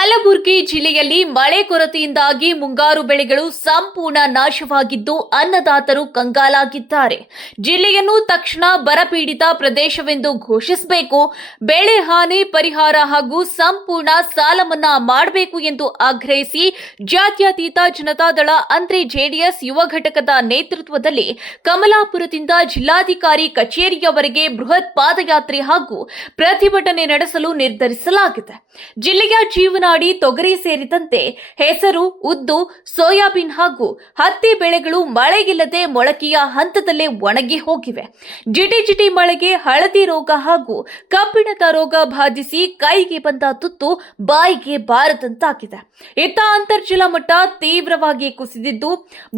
ಕಲಬುರಗಿ ಜಿಲ್ಲೆಯಲ್ಲಿ ಮಳೆ ಕೊರತೆಯಿಂದಾಗಿ ಮುಂಗಾರು ಬೆಳೆಗಳು ಸಂಪೂರ್ಣ ನಾಶವಾಗಿದ್ದು ಅನ್ನದಾತರು ಕಂಗಾಲಾಗಿದ್ದಾರೆ. ಜಿಲ್ಲೆಯನ್ನು ತಕ್ಷಣ ಬರಪೀಡಿತ ಪ್ರದೇಶವೆಂದು ಘೋಷಿಸಬೇಕು, ಬೆಳೆ ಹಾನಿ ಪರಿಹಾರ ಹಾಗೂ ಸಂಪೂರ್ಣ ಸಾಲ ಮನ್ನಾ ಮಾಡಬೇಕು ಎಂದು ಆಗ್ರಹಿಸಿ ಜಾತ್ಯತೀತ ಜನತಾದಳ ಅಂದ್ರೆ ಜೆಡಿಎಸ್ ಯುವ ಘಟಕದ ನೇತೃತ್ವದಲ್ಲಿ ಕಮಲಾಪುರದಿಂದ ಜಿಲ್ಲಾಧಿಕಾರಿ ಕಚೇರಿಯವರೆಗೆ ಬೃಹತ್ ಪಾದಯಾತ್ರೆ ಹಾಗೂ ಪ್ರತಿಭಟನೆ ನಡೆಸಲು ನಿರ್ಧರಿಸಲಾಗಿದೆ. ಜಿಲ್ಲೆಯ ಜೀವನಾಡಿ ತೊಗರಿ ಸೇರಿದಂತೆ ಹೆಸರು, ಉದ್ದು, ಸೋಯಾಬೀನ್ ಹಾಗೂ ಹತ್ತಿ ಬೆಳೆಗಳು ಮಳೆಯಿಲ್ಲದೆ ಮೊಳಕೆಯ ಹಂತದಲ್ಲೇ ಒಣಗಿ ಹೋಗಿವೆ. ಜಿಟಿ ಮಳೆಗೆ ಹಳದಿ ರೋಗ ಹಾಗೂ ಕಬ್ಬಿಣದ ರೋಗ ಬಾಧಿಸಿ ಕೈಗೆ ಬಂದ ತುತ್ತು ಬಾಯಿಗೆ ಬಾರದಂತಾಗಿದೆ. ಇತ್ತ ಅಂತರ್ಜಲ ಮಟ್ಟ ತೀವ್ರವಾಗಿ ಕುಸಿದಿದ್ದು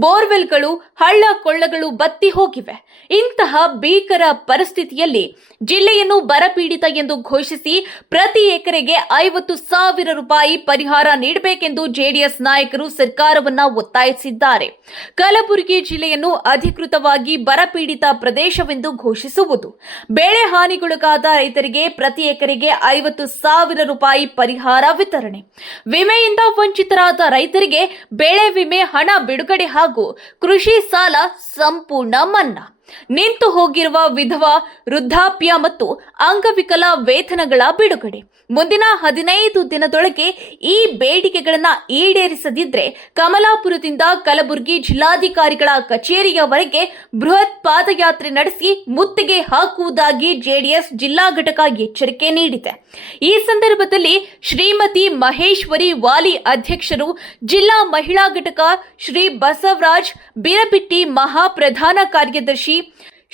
ಬೋರ್ವೆಲ್ಗಳು, ಹಳ್ಳ ಕೊಳ್ಳಗಳು ಬತ್ತಿ ಹೋಗಿವೆ. ಇಂತಹ ಭೀಕರ ಪರಿಸ್ಥಿತಿಯಲ್ಲಿ ಜಿಲ್ಲೆಯನ್ನು ಬರಪೀಡಿತ ಎಂದು ಘೋಷಿಸಿ ಪ್ರತಿ ಎಕರೆಗೆ 50,000 ರೂಪಾಯಿ ಪರಿಹಾರ ನೀಡಬೇಕೆಂದು ಜೆಡಿಎಸ್ ನಾಯಕರು ಸರ್ಕಾರವನ್ನ ಒತ್ತಾಯಿಸಿದ್ದಾರೆ. ಕಲಬುರಗಿ ಜಿಲ್ಲೆಯನ್ನು ಅಧಿಕೃತವಾಗಿ ಬರಪೀಡಿತ ಪ್ರದೇಶವೆಂದು ಘೋಷಿಸುವುದು, ಬೆಳೆ ಹಾನಿಗೊಳಗಾದ ರೈತರಿಗೆ ಪ್ರತಿ ಎಕರೆಗೆ 50,000 ರೂಪಾಯಿ ಪರಿಹಾರ ವಿತರಣೆ, ವಿಮೆಯಿಂದ ವಂಚಿತರಾದ ರೈತರಿಗೆ ಬೆಳೆ ವಿಮೆ ಹಣ ಬಿಡುಗಡೆ ಹಾಗೂ ಕೃಷಿ ಸಾಲ ಸಂಪೂರ್ಣ ಮನ್ನಾ, ನಿಂತು ಹೋಗಿರುವ ವಿಧವಾ, ವೃದ್ಧಾಪ್ಯ ಮತ್ತು ಅಂಗವಿಕಲ ವೇತನಗಳ ಬಿಡುಗಡೆ. ಮುಂದಿನ 15 ದಿನದೊಳಗೆ ಈ ಬೇಡಿಕೆಗಳನ್ನು ಈಡೇರಿಸದಿದ್ದರೆ ಕಮಲಾಪುರದಿಂದ ಕಲಬುರಗಿ ಜಿಲ್ಲಾಧಿಕಾರಿಗಳ ಕಚೇರಿಯವರೆಗೆ ಬೃಹತ್ ಪಾದಯಾತ್ರೆ ನಡೆಸಿ ಮುತ್ತಿಗೆ ಹಾಕುವುದಾಗಿ ಜೆಡಿಎಸ್ ಜಿಲ್ಲಾ ಘಟಕ ಎಚ್ಚರಿಕೆ ನೀಡಿದೆ. ಈ ಸಂದರ್ಭದಲ್ಲಿ ಶ್ರೀಮತಿ ಮಹೇಶ್ವರಿ ವಾಲಿ ಅಧ್ಯಕ್ಷರು, ಜಿಲ್ಲಾ ಮಹಿಳಾ ಘಟಕ ಶ್ರೀ ಬಸವರಾಜ್ ಬಿರಬಿಟ್ಟಿ ಮಹಾ ಪ್ರಧಾನ ಕಾರ್ಯದರ್ಶಿ,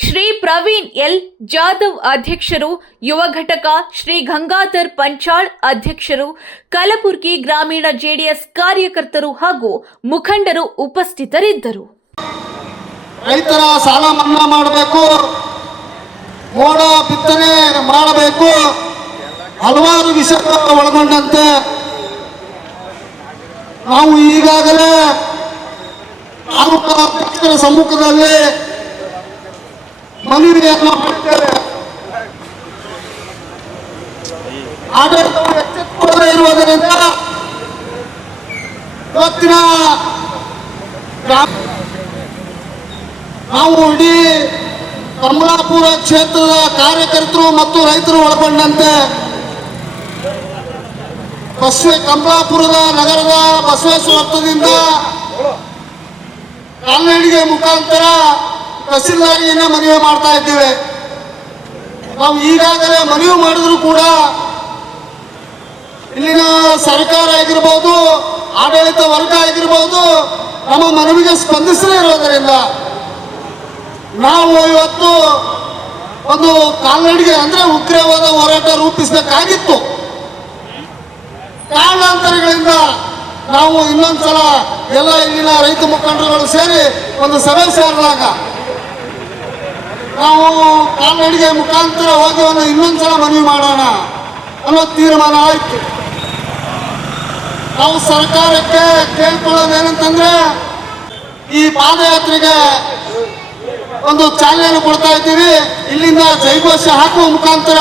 ಶ್ರೀ ಪ್ರವೀಣ್ ಎಲ್ ಜಾಧವ್ ಅಧ್ಯಕ್ಷರು, ಯುವ ಘಟಕ ಶ್ರೀ ಗಂಗಾಧರ್ ಪಂಚಾಳ್ ಅಧ್ಯಕ್ಷರು, ಕಲಬುರಗಿ ಗ್ರಾಮೀಣ ಜೆಡಿಎಸ್ ಕಾರ್ಯಕರ್ತರು ಹಾಗೂ ಮುಖಂಡರು ಉಪಸ್ಥಿತರಿದ್ದರು. ರೈತರ ಸಾಲ ಮನ್ನಾ ಮಾಡಬೇಕು, ಮೋಡ ಬಿತ್ತನೆ ಮಾಡಬೇಕು, ಹಲವಾರು ವಿಷಯಗಳನ್ನು ಒಳಗೊಂಡಂತೆ ನಾವು ಈಗಾಗಲೇ ತಾಲೂಕಾ ಸಮ್ಮುಖದಲ್ಲಿ ಮನವಿಯನ್ನು ಮಾಡಿದ್ದೇವೆ. ಆಡಳಿತವು ಎಚ್ಚೆತ್ತುಕೊಳ್ಳದೇ ಇರುವುದರಿಂದ ಇವತ್ತಿನ ನಾವು ಇಡೀ ಕಮಲಾಪುರ ಕ್ಷೇತ್ರದ ಕಾರ್ಯಕರ್ತರು ಮತ್ತು ರೈತರು ಒಳಗೊಂಡಂತೆ ಕಮಲಾಪುರದ ನಗರದ ಬಸವೇಶ್ವರ ವೃತ್ತದಿಂದ ಕಾಲ್ನಡಿಗೆ ಮುಖಾಂತರ ತಹಸೀಲ್ದಾರ್ಗೆ ಮನವಿ ಮಾಡ್ತಾ ಇದ್ದೇವೆ. ನಾವು ಈಗಾಗಲೇ ಮನವಿ ಮಾಡಿದ್ರು ಕೂಡ ಇಲ್ಲಿನ ಸರ್ಕಾರ ಆಗಿರ್ಬೋದು, ಆಡಳಿತ ವರ್ಗ ಆಗಿರ್ಬೋದು, ನಮ್ಮ ಮನವಿಗೆ ಸ್ಪಂದಿಸದೇ ಇರೋದರಿಂದ ನಾವು ಇವತ್ತು ಒಂದು ಕಾಲ್ನಡಿಗೆ ಅಂದ್ರೆ ಉಗ್ರವಾದ ಹೋರಾಟ ರೂಪಿಸಬೇಕಾಗಿತ್ತು. ಕಾರಣಾಂತರಗಳಿಂದ ನಾವು ಇನ್ನೊಂದ್ಸಲ ಎಲ್ಲ ಇಲ್ಲಿನ ರೈತ ಮುಖಂಡರುಗಳು ಸೇರಿ ಒಂದು ಸಭೆ ಸೇರಿದಾಗ ನಾವು ಕಾಲ್ನಡಿಗೆ ಮುಖಾಂತರ ಹೋಗಿ ಇನ್ನೊಂದ್ಸಲ ಮನವಿ ಮಾಡೋಣ ಅನ್ನೋ ತೀರ್ಮಾನ ಆಯಿತು. ನಾವು ಸರ್ಕಾರಕ್ಕೆ ಕೇಳ್ಕೊಳ್ಳೋದೇನಂತಂದ್ರೆ, ಈ ಪಾದಯಾತ್ರೆಗೆ ಒಂದು ಚಾಲನೆಯನ್ನು ಕೊಡ್ತಾ ಇದ್ದೀವಿ. ಇಲ್ಲಿಂದ ಜೈಘೋಷ ಹಾಕುವ ಮುಖಾಂತರ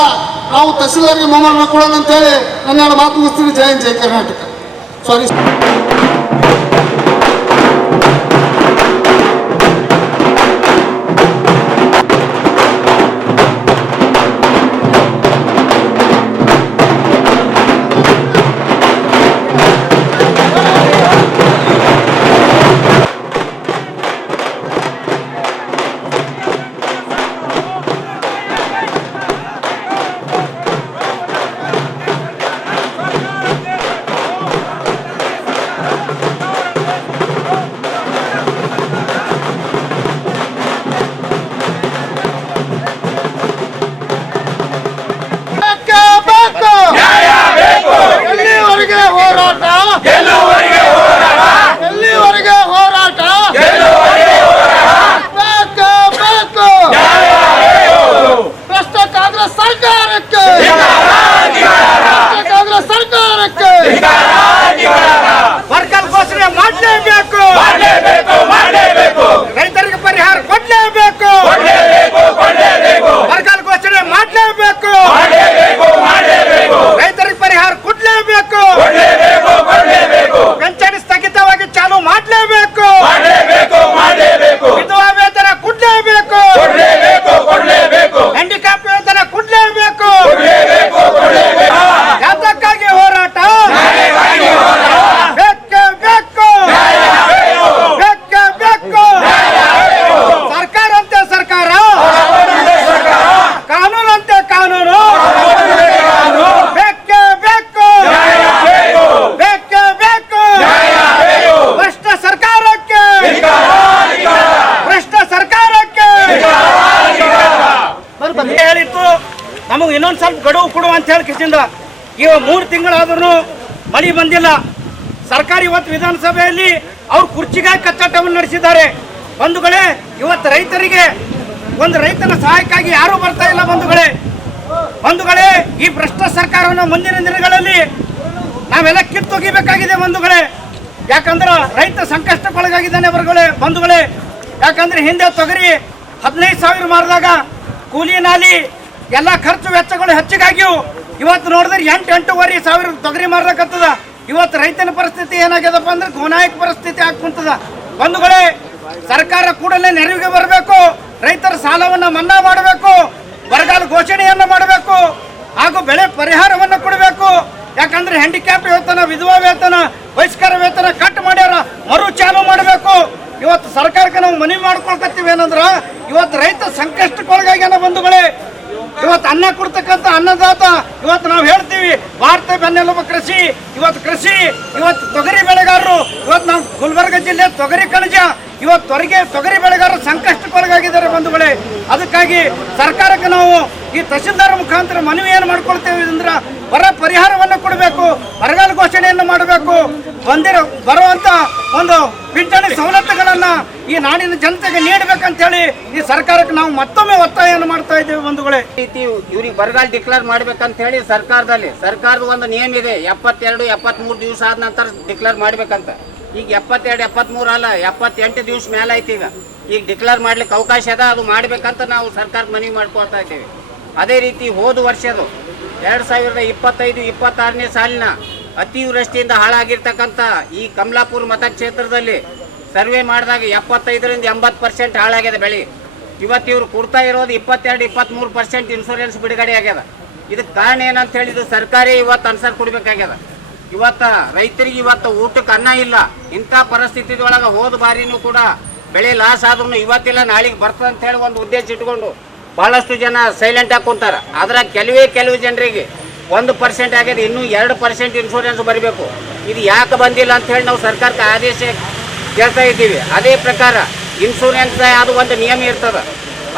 ನಾವು ತಹಸೀಲ್ದಾರ್ಗೆ ಮೊಮ್ಮನ ಕೊಡೋಣ ಅಂತೇಳಿ ನನ್ನ ಮಾತು ಮುಗಿಸ್ತೀನಿ. ಜೈ ಹಿಂದ್, ಜೈ ಕರ್ನಾಟಕ. ಸಾರಿ. ಹೇಳಿ ಕಿಸಿಂದ ಇವ 3 ತಿಂಗಳಾದ್ರೂ ಮಳೆ ಬಂದಿಲ್ಲ. ಸರ್ಕಾರ ಇವತ್ತು ವಿಧಾನಸಭೆಯಲ್ಲಿ ಅವ್ರು ಕುರ್ಚಿಗಾಗಿ ಕಚ್ಚಾಟವನ್ನು ನಡೆಸಿದ್ದಾರೆ. ಬಂಧುಗಳೇ, ಇವತ್ತು ರೈತರಿಗೆ ಒಂದು ರೈತನ ಸಹಾಯಕ್ಕಾಗಿ ಯಾರೂ ಬರ್ತಾ ಇಲ್ಲ ಬಂಧುಗಳೇ. ಈ ಭ್ರಷ್ಟ ಸರ್ಕಾರವನ್ನು ಮುಂದಿನ ದಿನಗಳಲ್ಲಿ ನಾವೆಲ್ಲ ಕಿತ್ತೊಗಿಬೇಕಾಗಿದೆ ಬಂಧುಗಳೇ. ಯಾಕಂದ್ರೆ ರೈತ ಸಂಕಷ್ಟಕ್ಕೊಳಗಾಗಿದ್ದಾನೆ ಬಂಧುಗಳೇ. ಯಾಕಂದ್ರೆ ಹಿಂದೆ ತೊಗರಿ 15,000 ಮಾರಿದಾಗ ಕೂಲಿ ನಾಲಿ ಎಲ್ಲ ಖರ್ಚು ವೆಚ್ಚಗಳು ಹೆಚ್ಚಿಗಾಗಿವು. ಇವತ್ತು ನೋಡಿದ್ರೆ 8-8.5 ಸಾವಿರ ತೊಗರಿ ಮಾರ್ಲಕತ್ತದ. ಇವತ್ತು ರೈತನ ಪರಿಸ್ಥಿತಿ ಏನಾಗ್ಯದಪ್ಪ ಅಂದ್ರೆ ಗೋನಾಯಕ ಪರಿಸ್ಥಿತಿ ಆಗ್ಕೊಂತದ ಬಂಧುಗಳೇ. ಸರ್ಕಾರ ಕೂಡಲೇ ನೆರವಿಗೆ ಬರಬೇಕು. ರೈತರ ಸಾಲವನ್ನು ಮನ್ನಾ ಮಾಡಬೇಕು, ಬರಗಾಲ ಘೋಷಣೆಯನ್ನು ಮಾಡಬೇಕು, ಹಾಗೂ ಬೆಳೆ ಪರಿಹಾರವನ್ನು ಕೊಡಬೇಕು. ಯಾಕಂದ್ರೆ ಹ್ಯಾಂಡಿಕ್ಯಾಪ್ ವೇತನ, ವಿಧವಾ ವೇತನ, ವಯಸ್ಕರ ವೇತನ ಕಟ್ ಮಾಡ್ಯಾರ, ಮರು ಚಾಲು ಮಾಡಬೇಕು. ಇವತ್ತು ಸರ್ಕಾರಕ್ಕೆ ನಾವು ಮನವಿ ಮಾಡ್ಕೊಳ್ಕತ್ತೀವಿ ಏನಂದ್ರ, ಇವತ್ತು ರೈತ ಸಂಕಷ್ಟಕ್ಕೊಳಗಾಗ್ಯಾನ ಬಂಧುಗಳೇ. ಇವತ್ತು ಅನ್ನ ಕೊಡ್ತಕ್ಕಂಥ ಅನ್ನದಾತ, ಇವತ್ತು ನಾವು ಹೇಳ್ತೀವಿ ಭಾರತ ಬೆನ್ನೆಲುಬು ಕೃಷಿ. ಇವತ್ತು ತೊಗರಿ ಬೆಳೆಗಾರರು, ಇವತ್ತು ನಾವು ಗುಲ್ಬರ್ಗ ಜಿಲ್ಲೆ ತೊಗರಿ ಕಣಜ, ಇವತ್ತು ತೊಗರಿ ಬೆಳೆಗಾರರು ಸಂಕಷ್ಟಕ್ಕೊಳಗಾಗಿದ್ದಾರೆ ಬಂಧುಗಳೇ. ಅದಕ್ಕಾಗಿ ಸರ್ಕಾರಕ್ಕೆ ನಾವು ಈ ತಹಸೀಲ್ದಾರ್ ಮುಖಾಂತರ ಮನವಿ ಏನು ಮಾಡ್ಕೊಳ್ತೇವೆ ಅಂದ್ರೆ, ಬರ ಪರಿಹಾರವನ್ನು ಕೊಡಬೇಕು, ಬರಗಾಲ ಘೋಷಣೆಯನ್ನು ಮಾಡಬೇಕು, ಬರುವಂತ ಒಂದು ಪಿಂಚಣಿ ಸವಲತ್ತುಗಳನ್ನು ಈ ನಾಡಿನ ಜನತೆಗೆ ನೀಡಬೇಕಂತ ಹೇಳಿ ಈ ಸರ್ಕಾರಕ್ಕೆ ನಾವು ಮತ್ತೊಮ್ಮೆ ಒತ್ತಾಯವನ್ನು ಮಾಡ್ತಾ ಇದ್ದೇವೆ ಬಂಧುಗಳೇ. ರೀತಿ ಇವ್ರಿಗೆ ಬರಗಾಲ ಡಿಕ್ಲೇರ್ ಮಾಡ್ಬೇಕಂತ ಹೇಳಿ ಸರ್ಕಾರದ ಒಂದು ನಿಯಮ ಇದೆ. 72-73 ದಿವಸ ಆದ ನಂತರ ಡಿಕ್ಲೇರ್ ಮಾಡ್ಬೇಕಂತ. ಈಗ 72-73 ಅಲ್ಲ, 78 ದಿವಸ ಮೇಲೆ ಐತಿ. ಈಗ ಡಿಕ್ಲೇರ್ ಮಾಡ್ಲಿಕ್ಕೆ ಅವಕಾಶ ಅದ, ಅದು ಮಾಡ್ಬೇಕಂತ ನಾವು ಸರ್ಕಾರದ ಮನವಿ ಮಾಡ್ಕೊಳ್ತಾ ಇದ್ದೇವೆ. ಅದೇ ರೀತಿ ಹೋದ ವರ್ಷದು 2025-26ನೇ ಸಾಲಿನ ಅತಿವೃಷ್ಟಿಯಿಂದ ಹಾಳಾಗಿರ್ತಕ್ಕಂಥ ಈ ಕಮಲಾಪುರ ಮತಕ್ಷೇತ್ರದಲ್ಲಿ ಸರ್ವೆ ಮಾಡಿದಾಗ 75-80% ಹಾಳಾಗಿದೆ ಬೆಳೆ. ಇವತ್ತು ಇವರು ಕೊಡ್ತಾ ಇರೋದು 22-23% ಇನ್ಶೂರೆನ್ಸ್ ಬಿಡುಗಡೆ ಆಗ್ಯದ. ಇದಕ್ಕೆ ಕಾರಣ ಏನಂತ ಹೇಳಿದ್ದು ಸರ್ಕಾರಿ ಇವತ್ತು ಅನ್ಸರ್ ಕೊಡಬೇಕಾಗ್ಯದ. ಇವತ್ತು ರೈತರಿಗೆ ಇವತ್ತು ಊಟಕ್ಕೆ ಅನ್ನ ಇಲ್ಲ. ಇಂಥ ಪರಿಸ್ಥಿತಿದೊಳಗೆ ಹೋದ ಬಾರಿನೂ ಕೂಡ ಬೆಳೆ ಲಾಸ್ ಆದ್ರೂ ಇವತ್ತಿಲ್ಲ ನಾಳೆಗೆ ಬರ್ತದೆ ಅಂತ ಹೇಳಿ ಒಂದು ಉದ್ದೇಶ ಇಟ್ಕೊಂಡು ಭಾಳಷ್ಟು ಜನ ಸೈಲೆಂಟ್ ಆಗಿ ಕುಂತಾರ. ಆದ್ರೆ ಕೆಲವು ಜನರಿಗೆ 1% ಆಗಿದೆ, ಇನ್ನೂ 2% ಇನ್ಶೂರೆನ್ಸ್ ಬರಬೇಕು. ಇದು ಯಾಕೆ ಬಂದಿಲ್ಲ ಅಂತ ಹೇಳಿ ನಾವು ಸರ್ಕಾರಕ್ಕೆ ಆದೇಶ ಕೇಳ್ತಾ ಇದ್ದೀವಿ. ಅದೇ ಪ್ರಕಾರ ಇನ್ಶೂರೆನ್ಸ್ ಅದು ಒಂದು ನಿಯಮ ಇರ್ತದೆ.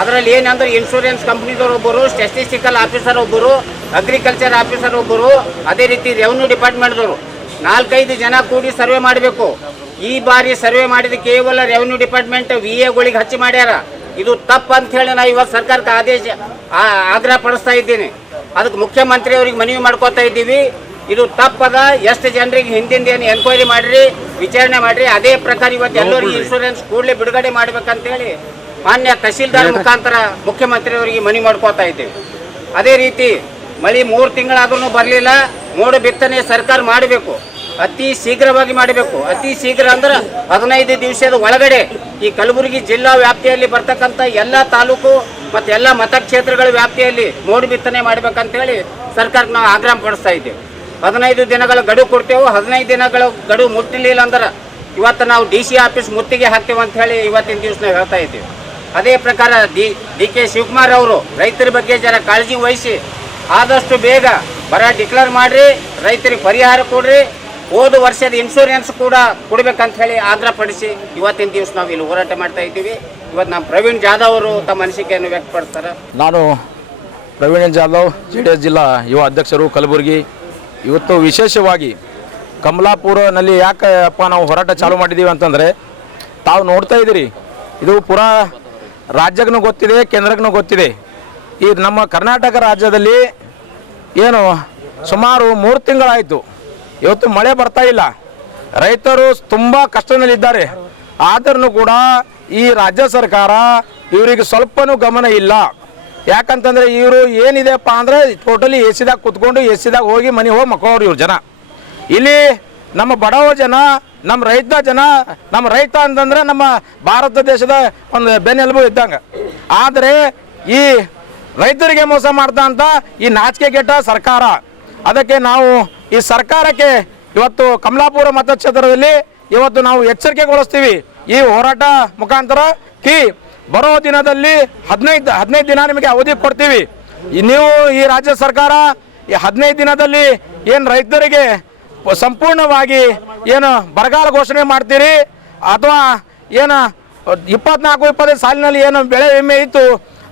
ಅದರಲ್ಲಿ ಏನಂದ್ರೆ ಇನ್ಶೂರೆನ್ಸ್ ಕಂಪ್ನಿದವ್ರು ಒಬ್ಬರು, ಸ್ಟ್ಯಾಟಿಸ್ಟಿಕಲ್ ಆಫೀಸರ್ ಒಬ್ಬರು, ಅಗ್ರಿಕಲ್ಚರ್ ಆಫೀಸರ್ ಒಬ್ಬರು, ಅದೇ ರೀತಿ ರೆವಿನ್ಯೂ ಡಿಪಾರ್ಟ್ಮೆಂಟ್ದವರು 4-5 ಜನ ಕೂಡಿ ಸರ್ವೆ ಮಾಡಬೇಕು. ಈ ಬಾರಿ ಸರ್ವೆ ಮಾಡಿದ ಕೇವಲ ರೆವಿನ್ಯೂ ಡಿಪಾರ್ಟ್ಮೆಂಟ್ VAಗಳಿಗೆ ಹಚ್ಚಿ ಮಾಡ್ಯಾರ. ಇದು ತಪ್ಪು ಅಂತ ಹೇಳಿ ನಾವು ಇವತ್ತು ಸರ್ಕಾರಕ್ಕೆ ಆಗ್ರಹ ಪಡಿಸ್ತಾ ಇದ್ದೀನಿ. ಅದಕ್ಕೆ ಮುಖ್ಯಮಂತ್ರಿ ಅವ್ರಿಗೆ ಮನವಿ ಮಾಡ್ಕೋತಾ ಇದ್ದೀವಿ. ಇದು ತಪ್ಪದ. ಎಷ್ಟು ಜನರಿಗೆ ಹಿಂದಿಂದ ಏನು ಎನ್ಕ್ವೈರಿ ಮಾಡಿರಿ, ವಿಚಾರಣೆ ಮಾಡಿರಿ. ಅದೇ ಪ್ರಕಾರ ಇವತ್ತು ಎಲ್ಲರಿಗೂ ಇನ್ಶೂರೆನ್ಸ್ ಕೂಡಲೇ ಬಿಡುಗಡೆ ಮಾಡ್ಬೇಕಂತೇಳಿ ಮಾನ್ಯ ತಹಸೀಲ್ದಾರ್ ಮುಖಾಂತರ ಮುಖ್ಯಮಂತ್ರಿ ಅವರಿಗೆ ಮನವಿ ಮಾಡ್ಕೋತಾ ಇದ್ದೀವಿ. ಅದೇ ರೀತಿ ಮಳೆ 3 ತಿಂಗಳಾದ್ರೂ ಬರಲಿಲ್ಲ. ಮೋಡ ಬಿತ್ತನೆ ಸರ್ಕಾರ ಮಾಡಬೇಕು, ಅತಿ ಶೀಘ್ರವಾಗಿ ಮಾಡಬೇಕು. ಅತಿ ಶೀಘ್ರ ಅಂದ್ರೆ 15 ದಿವಸದ ಒಳಗಡೆ ಈ ಕಲಬುರಗಿ ಜಿಲ್ಲಾ ವ್ಯಾಪ್ತಿಯಲ್ಲಿ ಬರ್ತಕ್ಕಂಥ ಎಲ್ಲ ತಾಲೂಕು ಮತ್ತು ಎಲ್ಲ ಮತಕ್ಷೇತ್ರಗಳ ವ್ಯಾಪ್ತಿಯಲ್ಲಿ ಮೋಡ ಬಿತ್ತನೆ ಮಾಡ್ಬೇಕಂತೇಳಿ ಸರ್ಕಾರಕ್ಕೆ ನಾವು ಆಗ್ರಹ ಪಡಿಸ್ತಾ ಇದ್ದೇವೆ. 15 ದಿನಗಳ ಗಡುವು ಕೊಡ್ತೇವೆ. 15 ದಿನಗಳ ಗಡುವು ಮುಟ್ಟಲಿಲ್ಲ ಅಂದ್ರೆ ಇವತ್ತು ನಾವು DC ಆಫೀಸ್ ಮುತ್ತಿಗೆ ಹಾಕ್ತೇವೆ ಅಂತ ಹೇಳಿ ಇವತ್ತಿನ ದಿವಸ ನಾವು ಹೇಳ್ತಾ ಇದ್ದೀವಿ. ಅದೇ ಪ್ರಕಾರ DK ಶಿವಕುಮಾರ್ ಅವರು ರೈತರ ಬಗ್ಗೆ ಜರ ಕಾಳಜಿ ವಹಿಸಿ ಆದಷ್ಟು ಬೇಗ ಬರ ಡಿಕ್ಲೇರ್ ಮಾಡಿರಿ, ರೈತರಿಗೆ ಪರಿಹಾರ ಕೊಡ್ರಿ, ಹೋದ ವರ್ಷದ ಇನ್ಶೂರೆನ್ಸ್ ಕೂಡ ಕೊಡ್ಬೇಕಂತ ಹೇಳಿ ಆಗ್ರಹ ಪಡಿಸಿ ಇವತ್ತಿನ ದಿವಸ ನಾವು ಇಲ್ಲಿ ಹೋರಾಟ ಮಾಡ್ತಾ ಇದ್ದೀವಿ. ಇವತ್ತು ನಮ್ಮ ಪ್ರವೀಣ್ ಜಾಧವ್ ಅವರು ತಮ್ಮ ಅನಿಸಿಕೆಯನ್ನು ವ್ಯಕ್ತಪಡಿಸ್ತಾರೆ. ನಾನು ಪ್ರವೀಣ್ ಜಾಧವ್, JDS ಜಿಲ್ಲಾ ಯುವ ಅಧ್ಯಕ್ಷರು, ಕಲಬುರಗಿ. ಇವತ್ತು ವಿಶೇಷವಾಗಿ ಕಮಲಾಪುರನಲ್ಲಿ ಯಾಕಪ್ಪ ನಾವು ಹೋರಾಟ ಚಾಲೂ ಮಾಡಿದ್ದೀವಿ ಅಂತಂದರೆ, ತಾವು ನೋಡ್ತಾ ಇದ್ದೀರಿ, ಇದು ಪೂರಾ ರಾಜ್ಯಕ್ಕೂ ಗೊತ್ತಿದೆ, ಕೇಂದ್ರಕ್ಕೂ ಗೊತ್ತಿದೆ. ಈ ನಮ್ಮ ಕರ್ನಾಟಕ ರಾಜ್ಯದಲ್ಲಿ ಏನು ಸುಮಾರು 3 ತಿಂಗಳಾಯಿತು, ಇವತ್ತು ಮಳೆ ಬರ್ತಾ ಇಲ್ಲ. ರೈತರು ತುಂಬ ಕಷ್ಟದಲ್ಲಿದ್ದಾರೆ. ಆದ್ರೂ ಕೂಡ ಈ ರಾಜ್ಯ ಸರ್ಕಾರ ಇವರಿಗೆ ಸ್ವಲ್ಪನೂ ಗಮನ ಇಲ್ಲ. ಯಾಕಂತಂದರೆ ಇವರು ಏನಿದೆಪ್ಪ ಅಂದರೆ ಟೋಟಲಿ ಎಸಿದಾಗ ಕುತ್ಕೊಂಡು ಎಸಿದಾಗ ಹೋಗಿ ಮನೆ ಹೋಗಿ ಮಕ್ಕಳವ್ರು ಇವ್ರು ಜನ. ಇಲ್ಲಿ ನಮ್ಮ ಬಡವ ಜನ, ನಮ್ಮ ರೈತ ಅಂತಂದರೆ ನಮ್ಮ ಭಾರತ ದೇಶದ ಒಂದು ಬೆನ್ನೆಲುಬು ಇದ್ದಂಗೆ. ಆದರೆ ಈ ರೈತರಿಗೆ ಮೋಸ ಮಾಡ್ತಾ ಅಂತ ಈ ನಾಚಿಕೆಗೆಟ್ಟ ಸರ್ಕಾರ. ಅದಕ್ಕೆ ನಾವು ಈ ಸರ್ಕಾರಕ್ಕೆ ಇವತ್ತು ಕಮಲಾಪುರ ಮತಕ್ಷೇತ್ರದಲ್ಲಿ ಇವತ್ತು ನಾವು ಎಚ್ಚರಿಕೆಗೊಳಿಸ್ತೀವಿ. ಈ ಹೋರಾಟ ಮುಖಾಂತರ ಬರೋ ದಿನದಲ್ಲಿ 15 ದಿನ ನಿಮಗೆ ಅವಧಿ ಕೊಡ್ತೀವಿ. ನೀವು ಈ ರಾಜ್ಯ ಸರ್ಕಾರ ಈ 15 ದಿನದಲ್ಲಿ ಏನು ರೈತರಿಗೆ ಸಂಪೂರ್ಣವಾಗಿ ಏನು ಬರಗಾಲ ಘೋಷಣೆ ಮಾಡ್ತೀರಿ, ಅಥವಾ ಏನು 24-25 ಸಾಲಿನಲ್ಲಿ ಏನು ಬೆಳೆ ವಿಮೆ ಇತ್ತು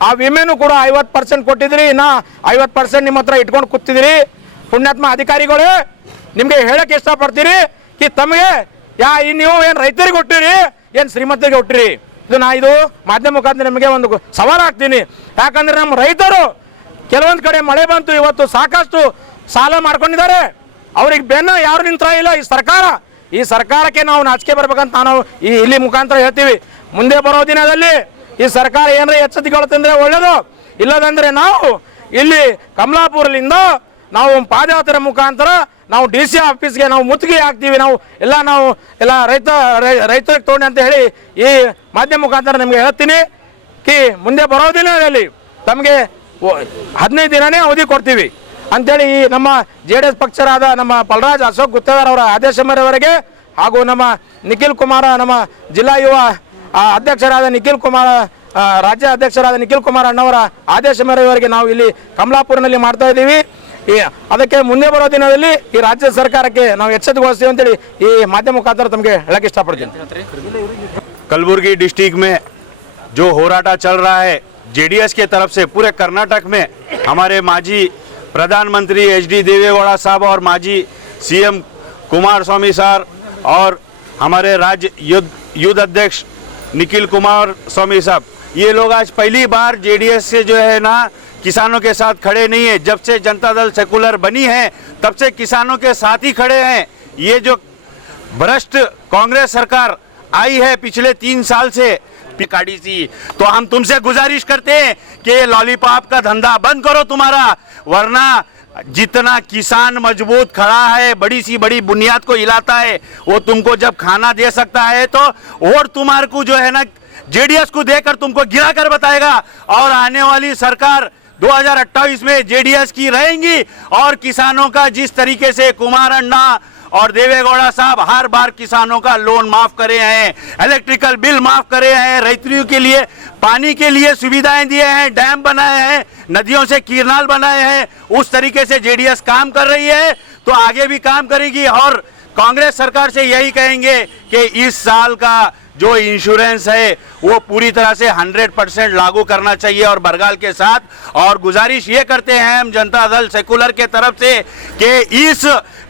ಆ ವಿಮೆನೂ ಕೂಡ 50% ಕೊಟ್ಟಿದ್ರಿ, ಇನ್ನು 50% ನಿಮ್ಮ ಹತ್ರ ಇಟ್ಕೊಂಡು ಕೂತಿದ್ರಿ. ಪುಣ್ಯಾತ್ಮ ಅಧಿಕಾರಿಗಳೇ, ನಿಮಗೆ ಹೇಳಕ್ಕೆ ಇಷ್ಟಪಡ್ತೀರಿ ಕಿ ತಮಗೆ ನೀವು ಏನು ರೈತರಿಗೆ ಕೊಟ್ಟಿರಿ, ಏನು ಶ್ರೀಮಂತರಿಗೆ ಕೊಟ್ಟಿರಿ? ಇದು ಮಾಧ್ಯಮ ಮುಖಾಂತರ ನಿಮಗೆ ಒಂದು ಸವಾಲು ಹಾಕ್ತೀನಿ. ಯಾಕಂದರೆ ನಮ್ಮ ರೈತರು ಕೆಲವೊಂದು ಕಡೆ ಮಳೆ ಬಂತು, ಇವತ್ತು ಸಾಕಷ್ಟು ಸಾಲ ಮಾಡ್ಕೊಂಡಿದ್ದಾರೆ. ಅವ್ರಿಗೆ ಬೆನ್ನು ಯಾರು ನಿಂತರ ಇಲ್ಲ ಈ ಸರ್ಕಾರಕ್ಕೆ ನಾವು ನಾಚಿಕೆ ಬರ್ಬೇಕಂತ ನಾವು ಇಲ್ಲಿ ಮುಖಾಂತರ ಹೇಳ್ತೀವಿ. ಮುಂದೆ ಬರೋ ದಿನದಲ್ಲಿ ಈ ಸರ್ಕಾರ ಏನಾರ ಎಚ್ಚೆತ್ತುಕೊಳ್ಳುತ್ತಂದ್ರೆ ಒಳ್ಳೆಯದು. ಇಲ್ಲದಂದರೆ ನಾವು ಇಲ್ಲಿ ಕಮಲಾಪುರದಿಂದ ನಾವು ಪಾದಯಾತ್ರೆ ಮುಖಾಂತರ ನಾವು DC ಆಫೀಸ್ಗೆ ನಾವು ಮುತ್ತಿಗೆ ಹಾಕ್ತೀವಿ. ನಾವು ಎಲ್ಲ ರೈತರಿಗೆ ತೊಗೊಂಡು ಅಂತ ಹೇಳಿ ಈ ಮಾಧ್ಯಮ ಮುಖಾಂತರ ನಿಮಗೆ ಹೇಳ್ತೀನಿ ಕಿ ಮುಂದೆ ಬರೋ ದಿನದಲ್ಲಿ ತಮಗೆ 15 ದಿನನೇ ಅವಧಿ ಕೊಡ್ತೀವಿ ಅಂಥೇಳಿ ಈ ನಮ್ಮ JDS ಪಕ್ಷರಾದ ನಮ್ಮ ಪಲ್ರಾಜ್ ಅಶೋಕ್ ಗುತ್ತೇದಾರ್ ಅವರ ಆದೇಶ ಮೇರೆವರೆಗೆ ಹಾಗೂ ನಮ್ಮ ನಿಖಿಲ್ ಕುಮಾರ ನಮ್ಮ ಜಿಲ್ಲಾ ಯುವ ಅಧ್ಯಕ್ಷರಾದ ನಿಖಿಲ್ ಕುಮಾರ ರಾಜ್ಯ ಅಧ್ಯಕ್ಷರಾದ ನಿಖಿಲ್ ಕುಮಾರ್ ಅಣ್ಣವರ ಆದೇಶ ಮೇರೆವರೆಗೆ ನಾವು ಇಲ್ಲಿ ಕಮಲಾಪುರನಲ್ಲಿ ಮಾಡ್ತಾ ಇದ್ದೀವಿ. ಅದಕ್ಕೆ ಮುಂದೆ ಬರೋ ದಿನದಲ್ಲಿ ಈ ರಾಜ್ಯ ಸರ್ಕಾರಕ್ಕೆ ನಾವು ಎಚ್ಚೆತ್ತುಗೊಳಿಸ್ತೀವಿ ಅಂತೇಳಿ ಈ ಮಾಧ್ಯಮ ಮುಖಾಂತರ ತಮಗೆ ಹೇಳಕ್ಕೆ ಇಷ್ಟಪಡ್ತೀನಿ. कलबुर्गी डिस्ट्रिक्ट में जो होराटा चल रहा है JDS के तरफ से पूरे कर्नाटक में हमारे माजी प्रधानमंत्री HD देवेगौड़ा साहब और माजी CM कुमार स्वामी साहब और हमारे राज्य युद्ध अध्यक्ष निखिल कुमार स्वामी साहब, ये लोग आज पहली बार JDS से जो है ना किसानों के साथ खड़े नहीं है. जब से जनता दल सेकुलर बनी है तब से किसानों के साथ ही खड़े हैं. ये जो भ्रष्ट कांग्रेस सरकार आई है पिछले 3 साल से पिकाड़ी सी, तो हम तुमसे गुजारिश करते हैं कि ये लॉलीपॉप का धंधा बंद करो तुम्हारा, वरना जितना किसान मजबूत खड़ा है, बड़ी सी बड़ी बुनियाद को हिलाता है, वो तुमको जब खाना दे सकता है तो और तुम्हारे को जो है ना JDS को देकर तुमको गिरा कर बताएगा. और आने वाली सरकार 2028 में JDS की रहेंगी. और किसानों का जिस तरीके से कुमार अन्ना और देवेगौड़ा साहब हर बार किसानों का लोन माफ करे हैं, इलेक्ट्रिकल बिल माफ करे हैं, रैतरियों के लिए पानी के लिए सुविधाएं दिए हैं, डैम बनाए हैं, नदियों से कीरनाल बनाए हैं. उस तरीके से JDS काम कर रही है तो आगे भी काम करेगी. और कांग्रेस सरकार से यही कहेंगे कि इस साल का जो इंश्योरेंस है वो पूरी तरह से 100% लागू करना चाहिए और बरगाल के साथ. और गुजारिश ये करते हैं हम जनता दल सेकुलर के तरफ से कि इस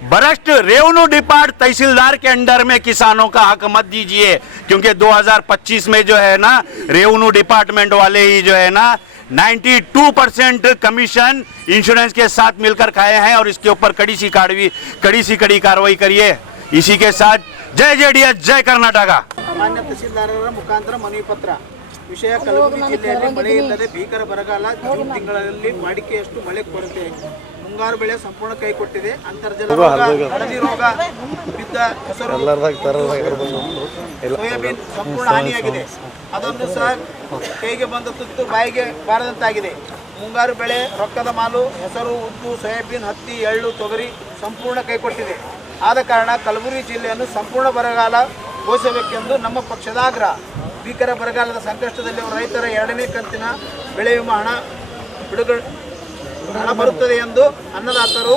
भ्रष्ट रेवेन्यू डिपार्ट तहसीलदार के अंडर में किसानों का हक मत दीजिए, क्योंकि 2025 में जो है ना रेवेन्यू डिपार्टमेंट वाले ही जो है ना 92% कमीशन इंश्योरेंस के साथ मिलकर खाए हैं. और इसके ऊपर कड़ी सी कार्रवाई करिए. इसी के साथ जय JDS, जय कर्नाटक. ಮಾನ್ಯ ತಹಸೀಲ್ದಾರರ ಮುಖಾಂತರ ಮನವಿ ಪತ್ರ. ವಿಷಯ ಕಲಬುರಗಿ ಜಿಲ್ಲೆಯಲ್ಲಿ ಮಳೆ ಇಲ್ಲದೆ ಭೀಕರ ಬರಗಾಲ. ಜೂನ್ ತಿಂಗಳಲ್ಲಿ ವಾಡಿಕೆಯಷ್ಟು ಮಳೆ ಕೊರತೆ. ಮುಂಗಾರು ಬೆಳೆ ಸಂಪೂರ್ಣ ಕೈಕೊಟ್ಟಿದೆ. ಅಂತರ್ಜಲ ರೋಗ, ಹಳದಿ ರೋಗ ಬಿದ್ದ ಹೆಸರು, ಸೋಯಾಬೀನ್ ಸಂಪೂರ್ಣ ಹಾನಿಯಾಗಿದೆ. ಅದನ್ನು ಸಹ ಕೈಗೆ ಬಂದ ತುತ್ತು ಬಾಯಿಗೆ ಬಾರದಂತಾಗಿದೆ. ಮುಂಗಾರು ಬೆಳೆ, ರೊಕ್ಕದ ಮಾಲು, ಹೆಸರು, ಉದ್ದು, ಸೋಯಾಬೀನ್, ಹತ್ತಿ, ಎಳ್ಳು, ತೊಗರಿ ಸಂಪೂರ್ಣ ಕೈಕೊಟ್ಟಿದೆ. ಆದ ಕಾರಣ ಕಲಬುರಗಿ ಜಿಲ್ಲೆಯನ್ನು ಸಂಪೂರ್ಣ ಬರಗಾಲ ಘೋಷಿಸಬೇಕೆಂದು ನಮ್ಮ ಪಕ್ಷದ ಆಗ್ರಹ. ಭೀಕರ ಬರಗಾಲದ ಸಂಕಷ್ಟದಲ್ಲಿ ರೈತರ 2ನೇ ಕಂತಿನ ಬೆಳೆ ವಿಮಾ ಹಣ ಬರುತ್ತದೆ ಎಂದು ಅನ್ನದಾತರು